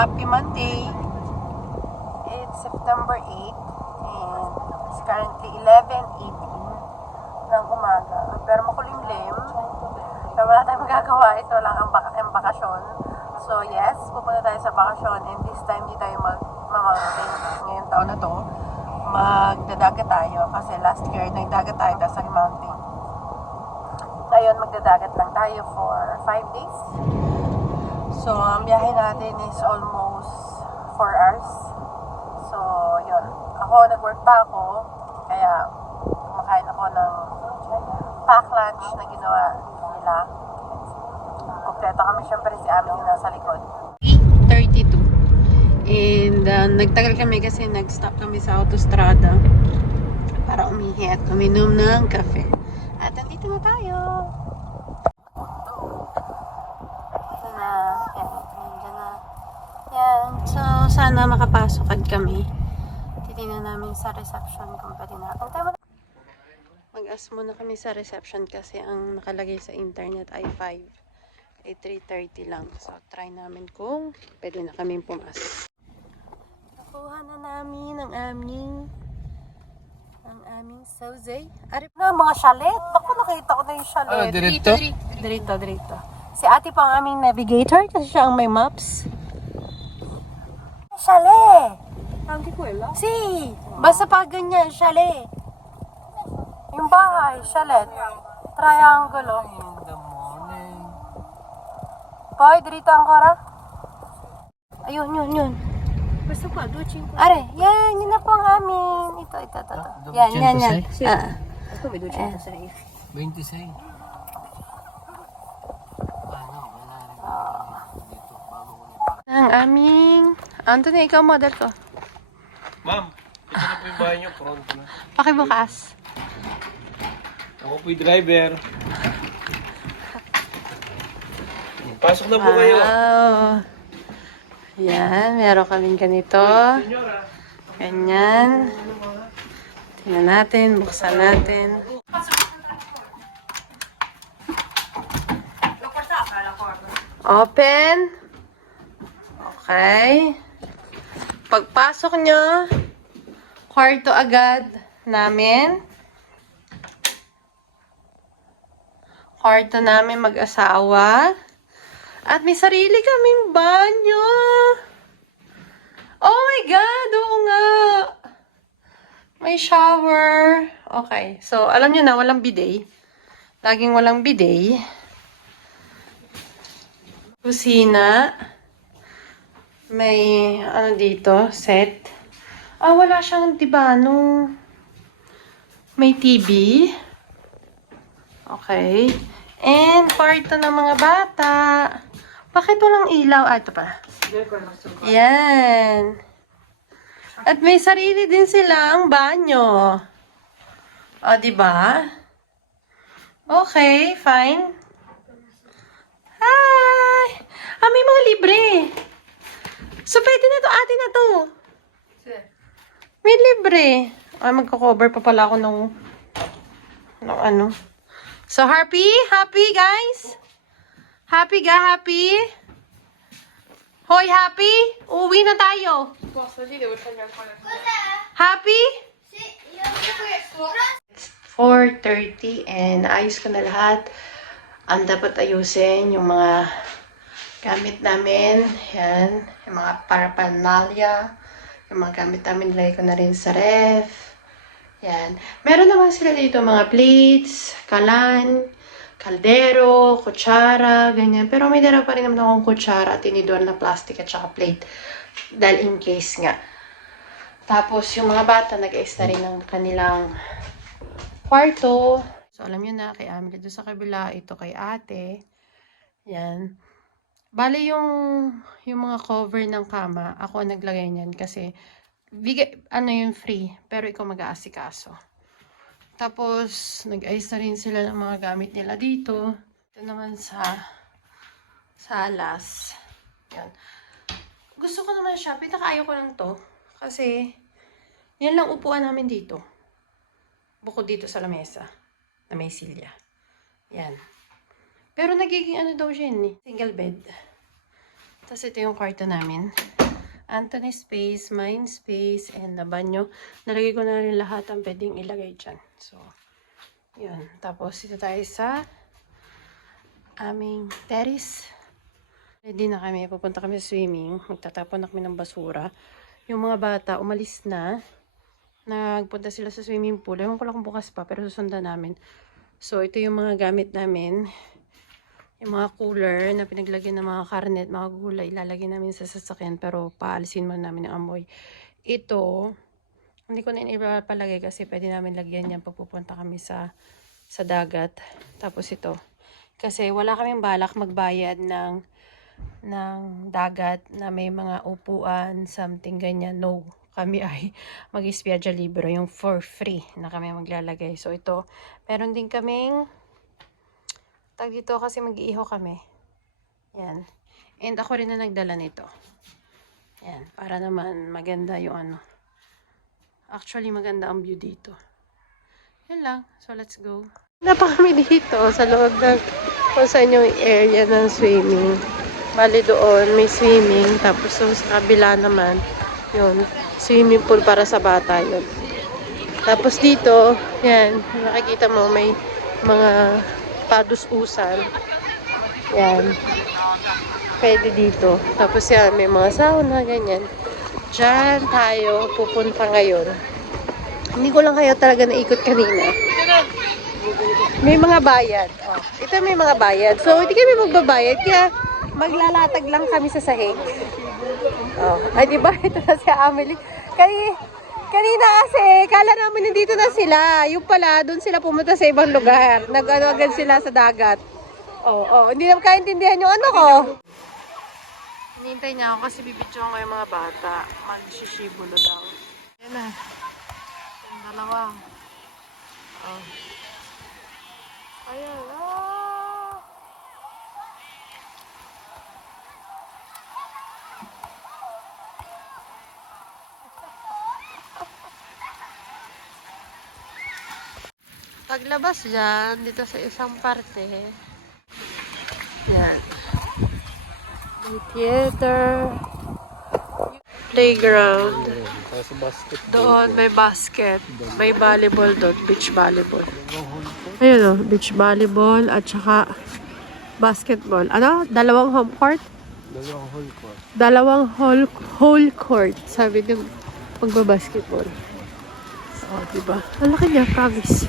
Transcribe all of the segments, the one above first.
Happy Monday! It's September 8th and it's currently 11:18 ng umaga. Pero makulimlim. So wala tayong magagawa. Ito lang ang bakasyon. So yes, pupunta tayo sa bakasyon and this time di tayo mamamountain ngayong taon na to. Magdadagat tayo kasi last year nagdagat tayo sa mountain. Ngayon magdadagat lang tayo for 5 days. So, ang biyahe natin is almost 4 hours. So, yun. Ako, nag-work pa ako. Kaya, kumakain ako ng pack lunch na ginawa nila. Kompleto kami. Syempre, si Ami yung nasa likod. 8:32. And, nagtagal kami kasi nag-stop kami sa autostrada para umihi at uminom ng kape. At nandito na tayo. Yan. So, sana makapasok kami. Titingnan namin sa reception kung pwede na. Mag-ask muna kami sa reception kasi ang nakalagay sa internet ay 5. Ay 3:30 lang. So, try namin kung pwede na kami pumasok. Nakuha na namin ang aming sauze. Arip na, mga chalet. Ako, nakita ko na yung chalet. Dirito. Si ate pa ang aming navigator kasi siya ang may maps. Chalet! Si! Basta pag ganyan, chalet. Yung bahay, chalet. Triangle. In the morning. Boy, dirito ang kara. Ayun. Basta pa, 2.5. Are, yan, yun na po ang amin. Ito. Yan. Basta may 2.5 sa iyo. 26. Ang aming... Anthony, ikaw model ko. Ma'am, ito na po yung bahay niyo. Pronto na. Pakibukas. Ako po yung driver. Pasok na po kayo. Wow. Yan, meron kaming ganito. Senyora. Ganyan. Tingnan natin, buksan natin. Open. Okay. Pagpasok nyo, kwarto agad namin. Kwarto namin mag-asawa. At may sarili kaming banyo. Oh my God! Oo nga! May shower. Okay. So, alam nyo na, walang bidet. Laging walang bidet. Kusina. May, ano dito, set. Wala siyang dibano. May TV. Okay. And, kwarto ng mga bata. Bakit walang ilaw? Ito pa. Yan. At may sarili din silang banyo. O, diba? Okay, fine. Hi! May mga libre. So, pwede na to. Atin na to. May libre. Magko-cover pa pala ako ng ano. So, happy? Happy, guys? Happy? Hoy, happy? Uwi na tayo. Happy? It's 4:30 and ayos ko na lahat. Ang dapat ayusin yung mga gamit namin. Yan. Yung mga paraphernalia. Yung mga gamit namin, lagay ko na rin sa ref. Yan. Meron naman sila dito mga plates, kalan, kaldero, kutsara, ganyan. Pero may dala pa rin naman akong kutsara, tinidor na plastic at saka plate. Dahil in case nga. Tapos yung mga bata nag-ayos na rin ng kanilang kwarto. So alam nyo na, kay Ami dito sa kabila, ito kay ate. Yan. Bale yung mga cover ng kama, ako naglagay niyan kasi yung free, pero ikaw mag-aasikaso. Tapos, nag-ayos na rin sila ng mga gamit nila dito. Ito naman sa salas. Yan. Gusto ko naman siya, pinakaayaw ko lang to. Kasi, yan lang upuan namin dito. Bukod dito sa lamesa, na may silya. Yan. Pero nagiging ano daw siya yun eh. Single bed. Tapos ito yung kwarto namin. Anthony space, mine space, and the banyo. Nalagay ko na rin lahat ang pwedeng ilagay dyan. So, yun. Tapos ito tayo sa aming terrace. Ready na kami. Pupunta kami sa swimming. Magtatapon na kami ng basura. Yung mga bata, umalis na. Nagpunta sila sa swimming pool. Ewan ko lang kung bukas pa, pero susundan namin. So, ito yung mga gamit namin. Yung mga cooler na pinaglagyan ng mga karnet, mga gulay, ilalagay namin sa sasakyan pero paalisin mo namin ang amoy. Ito, hindi ko na ipapalagay kasi pwede namin lagyan yan pag pupunta kami sa dagat. Tapos ito, kasi wala kaming balak magbayad ng dagat na may mga upuan, something ganyan. No, kami ay mag-espiadya libre, yung for free na kami maglalagay. So ito, meron din kaming tag dito kasi mag-iihaw kami. Yan. And ako rin na nagdala nito. Yan. Para naman maganda yung ano. Actually, maganda ang view dito. Yan lang. So, let's go. Na pa kami dito sa loob ng kung saan yung area ng swimming. Bali doon, may swimming. Tapos sa kabila naman, yun, swimming pool para sa bata yun. Tapos dito, yan, nakikita mo may mga padus-usan. Yan. Pwede dito. Tapos yan, may mga sauna, ganyan. Diyan tayo pupunta ngayon. Hindi ko lang kayo talaga naikot kanina. May mga bayad. Oh, ito may mga bayad. So, hindi kami magbabayad. Kaya, maglalatag lang kami sa sahig. Oh, ay, diba? Ito na si Amelie. Kanina kasi, kala namin nandito na sila. Yung pala, doon sila pumunta sa ibang lugar. Nag-ano agad sila sa dagat. Hindi naman kaintindihan yung ano ko. Hinihintay niya ako kasi bibidyo ko yung mga bata. Mag-shishibulo daw. Yan na. Yung dalawa. Oh. Ayan. Ah! Paglabas dyan, dito sa isang parte, yan. May theater, playground, doon may basket, may volleyball doon, beach volleyball. Ayun o, beach volleyball at saka basketball. Ano? Dalawang home court? Dalawang whole court. Sabi niyo, magbabasketball. Oh, diba? Ang laki niya, promise.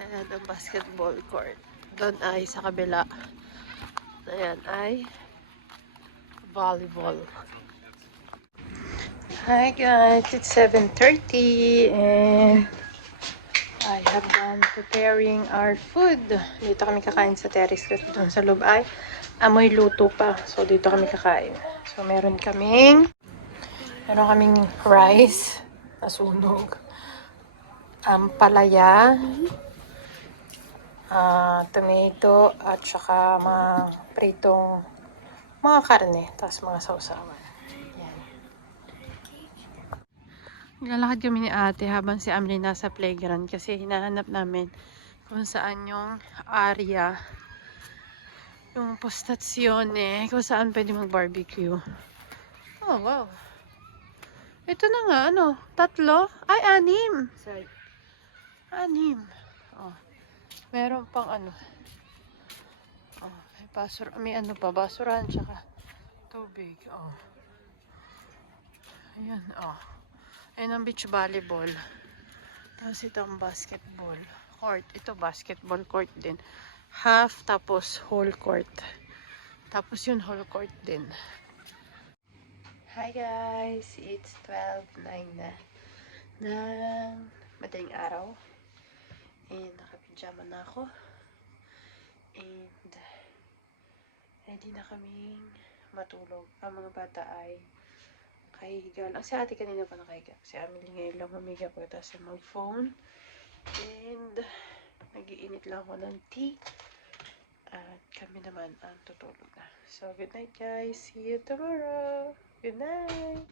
Ayan ang basketball court. Doon ay sa kabila. Ayan ay volleyball. Hi guys, it's 7:30 and I have done preparing our food. Dito kami kakain sa terrace kasi doon sa loob ay amoy luto pa. So dito kami kakain. So meron kaming rice na sunog. Palaya, tomato, at saka mga pritong mga karne, tapos mga sausawan. Yan. Naglalakad kami ni ate habang si Amelie nasa playground kasi hinahanap namin kung saan yung area, yung postazione, kung saan pwede mag-barbecue. Oh, wow. Ito na nga, ano? 3? Ay, 6. Sorry. 6. Oh. Meron pang ano. Oh, may ano pa, basurahan tsaka tubig. Oh. Ayan, oh. Ayan ang beach volleyball. Tapos ito ang basketball court. Ito basketball court din. Half, tapos whole court. Tapos yun, whole court din. Hi guys! It's 12:09 na ng madaling araw. And naka-pijama na ako. And ready na kaming matulog. Ang mga bata ay kahiga lang. Si ate kanina pa nakahiga. Si Amelie ngayon lang humiga po. Tapos mag-phone. And nag-iinit lang ako ng tea. At kami naman ang tutulog na. So, good night guys. See you tomorrow. Good night.